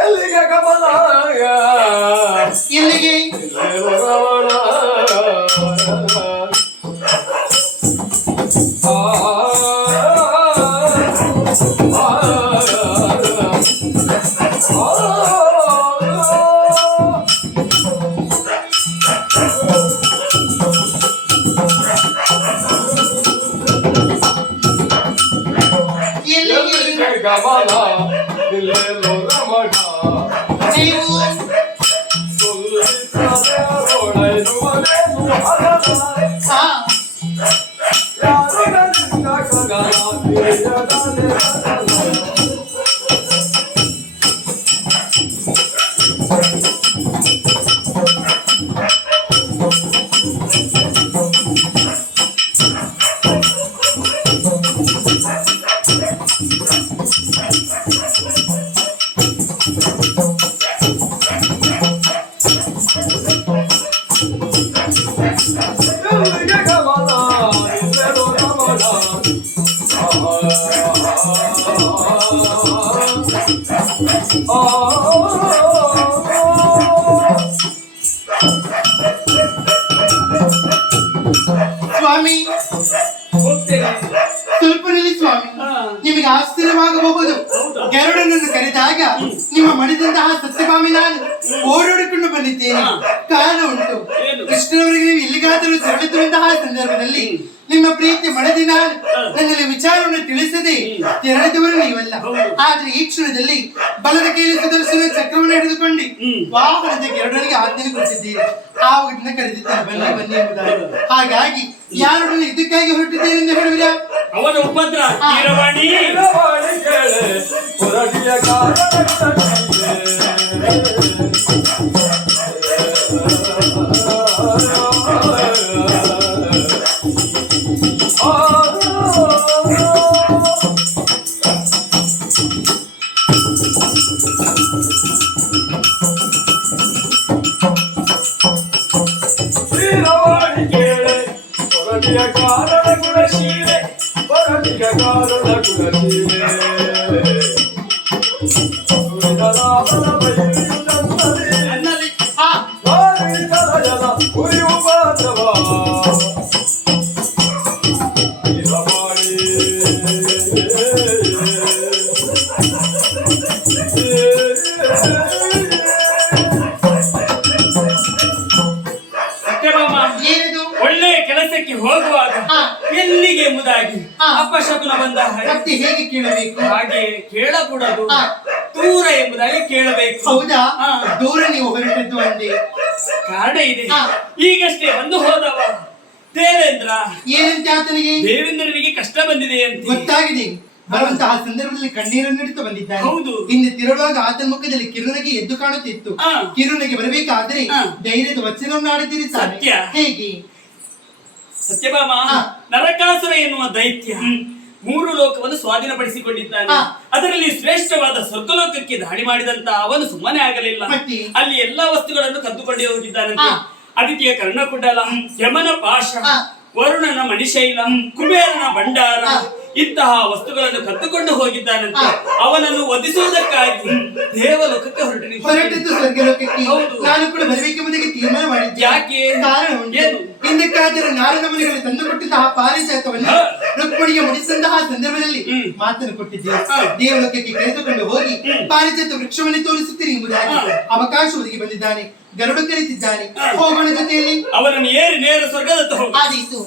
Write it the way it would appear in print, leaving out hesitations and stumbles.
ಎಲ್ಲಿಗೆ ಗಮನ ಎಲ್ಲಿಗೆ ಗಮನ ಇಲ್ಲೆಲ್ಲೋ ರಮಣ ನೀವು ಸ್ವಾಮಿ ಸ್ವಲ್ಪ ನಿಲ್ಲಿ ಸ್ವಾಮಿ. ನಿಮಗೆ ಆಶ್ಚರ್ಯವಾಗಬಹುದು. ಗರುಡನನ್ನು ಕರೆದಾಗ ನಿಮ್ಮ ಮಣಿದಂತಹ ಸತ್ಯಭಾಮಿ ನಾನು ಓಡಾಡಿಕೊಂಡು ಬಂದಿದ್ದೇನೆ. ಕಾರಣ ಉಂಟು. ಕೃಷ್ಣನವರಿಗೆ ನೀವು ಎಲ್ಲಿಗಾದರೂ ತೆರಳುತ್ತಿರುವಂತಹ ಸಂದರ್ಭದಲ್ಲಿ ನಿಮ್ಮ ಪ್ರೀತಿ ಮಡದಿ ನಾನು ನನ್ನಲ್ಲಿ ವಿಚಾರವನ್ನು ತಿಳಿಸದೆ ತೆರಳಿದವರು ನೀವಲ್ಲ. ಆದ್ರೆ ಈ ಕ್ಷಣದಲ್ಲಿ ಬಲದ ಕೈಯಲ್ಲಿ ಸುದರ್ಶನ ಚಕ್ರವನ್ನು ಹಿಡಿದುಕೊಂಡು ವಾಹನದ ಗರುಡನಿಗೆ ಆಜ್ಞೆ ಕೊಟ್ಟಿದ್ದೀರಿ. ಆವಾಗಿನ ಕರೆದಿದ್ದಾರೆ ಬನ್ನಿ ಬನ್ನಿ ಎಂಬುದಾಗಿ. ಹಾಗಾಗಿ ಯಾರೊಡನೆ ಇದಕ್ಕಾಗಿ ಹೊರಟಿದ್ದೇನೆ ಎಂದು ಹೇಳುವಿರ? ಅವನ ಉಪದ್ರ ಒಳ್ಳೆ ಕೆಲಸಕ್ಕೆ ಹೋಗುವಾಗ ಎಲ್ಲಿಗೆ ಎಂಬುದಾಗಿ ಅಪಶಕುನ ಬಂದ ಹೇಗೆ ಕೇಳಬೇಕು? ಹಾಗೆ ಕೇಳಕೂಡದು, ದೂರ ಎಂಬುದಾಗಿ ಕೇಳಬೇಕು. ಹೌದಾ? ದೂರ ನೀವು ಹೊರಟದ್ದು ಅಂದೆ ಕಾರಣ ಇದೆ. ಈಗಷ್ಟೇ ಬಂದು ಹೋದವ ದೇವೇಂದ್ರ. ಏನಂತ ಆತನಿಗೆ? ದೇವೇಂದ್ರನಿಗೆ ಕಷ್ಟ ಬಂದಿದೆ ಅಂತ ಗೊತ್ತಾಗಿದೆ. ಬರುವಂತಹ ಸಂದರ್ಭದಲ್ಲಿ ಕಣ್ಣೀರನ್ನಿಡುತ್ತಾ ಬಂದಿದ್ದಾನೆ. ಹೌದು. ಇನ್ನು ತಿರುಳುವಾಗ ಆತನ ಮುಖದಲ್ಲಿ ಕಿರುನಗೆ ಎದ್ದು ಕಾಣುತ್ತಿತ್ತು. ಕಿರುನಗೆ ಬರಬೇಕಾದ್ರೆ ಧೈರ್ಯದ ವಚನವನ್ನು ಆಡಿದ್ದೀರಿ. ಸತ್ಯ. ಹೇಗೆ? ಸತ್ಯಭಾಮ, ನರಕಾಸುರ ಎನ್ನುವ ದೈತ್ಯ 3 ಲೋಕವನ್ನು ಸ್ವಾಧೀನಪಡಿಸಿಕೊಂಡಿದ್ದಾನೆ. ಅದರಲ್ಲಿ ಶ್ರೇಷ್ಠವಾದ ಸ್ವರ್ಗಲೋಕಕ್ಕೆ ದಾಳಿ ಮಾಡಿದಂತ ಅವನು ಸುಮ್ಮನೆ ಆಗಲಿಲ್ಲ. ಅಲ್ಲಿ ಎಲ್ಲಾ ವಸ್ತುಗಳನ್ನು ಕದ್ದುಕೊಂಡೇ ಹೋಗಿದ್ದಾನಂತೆ. ಅದಿತಿಯ ಕರ್ಣಕುಂಡಲ, ಯಮನ ಪಾಶ, ವರುಣನ ಮಣಿಶೈಲ, ಕುಬೇರನ ಭಂಡಾರ ಇಂತಹ ವಸ್ತುಗಳನ್ನು ಕದ್ದುಕೊಂಡು ಹೋಗಿದ್ದಾನಂತೆ. ಅವನನ್ನು ವಧಿಸುವುದಕ್ಕಾಗಿ ದೇವಲೋಕಕ್ಕೆ ಹೊರಟಿದ್ದು ಸ್ವರ್ಗಲೋಕಕ್ಕೆ. ನಾನು ಕೂಡ ಬರಬೇಕೆಂಬುದಾಗಿ ತೀರ್ಮಾನ ಮಾಡಿದ್ದೆ. ಯಾಕೆ? ಕಾರಣ ಉಂಟು. ಹಿಂದಕ್ಕಾದರೆ ನಾರದ ಮನೆಗಳಲ್ಲಿ ತಂದುಕೊಟ್ಟಿದ್ದ ಪಾರಿಜಾತವನ್ನು ರುಕ್ಮಿಣಿಗೆ ಮುಡಿಸಿದಂತಹ ಸಂದರ್ಭದಲ್ಲಿ ಮಾತನ್ನು ಕೊಟ್ಟಿದ್ದೇವೆ. ದೇವಲೋಕಕ್ಕೆ ಕರೆದುಕೊಂಡು ಹೋಗಿ ಪಾರಿಜಾತ ವೃಕ್ಷವನ್ನು ತೋರಿಸುತ್ತೀರಿ ಎಂಬುದಾಗಿ ಅವಕಾಶ ಒದಗಿ ಬಂದಿದ್ದಾನೆ. ಗರುಡ ಕರೆತಿದ್ದಾನೆ. ಹೋಗೋಣ ಜೊತೆಯಲ್ಲಿ. ಅವನನ್ನು ಏರಿ ನೇರ ಸ್ವರ್ಗದತ್ತ ಹೋಗಿ. ಆದೀತು.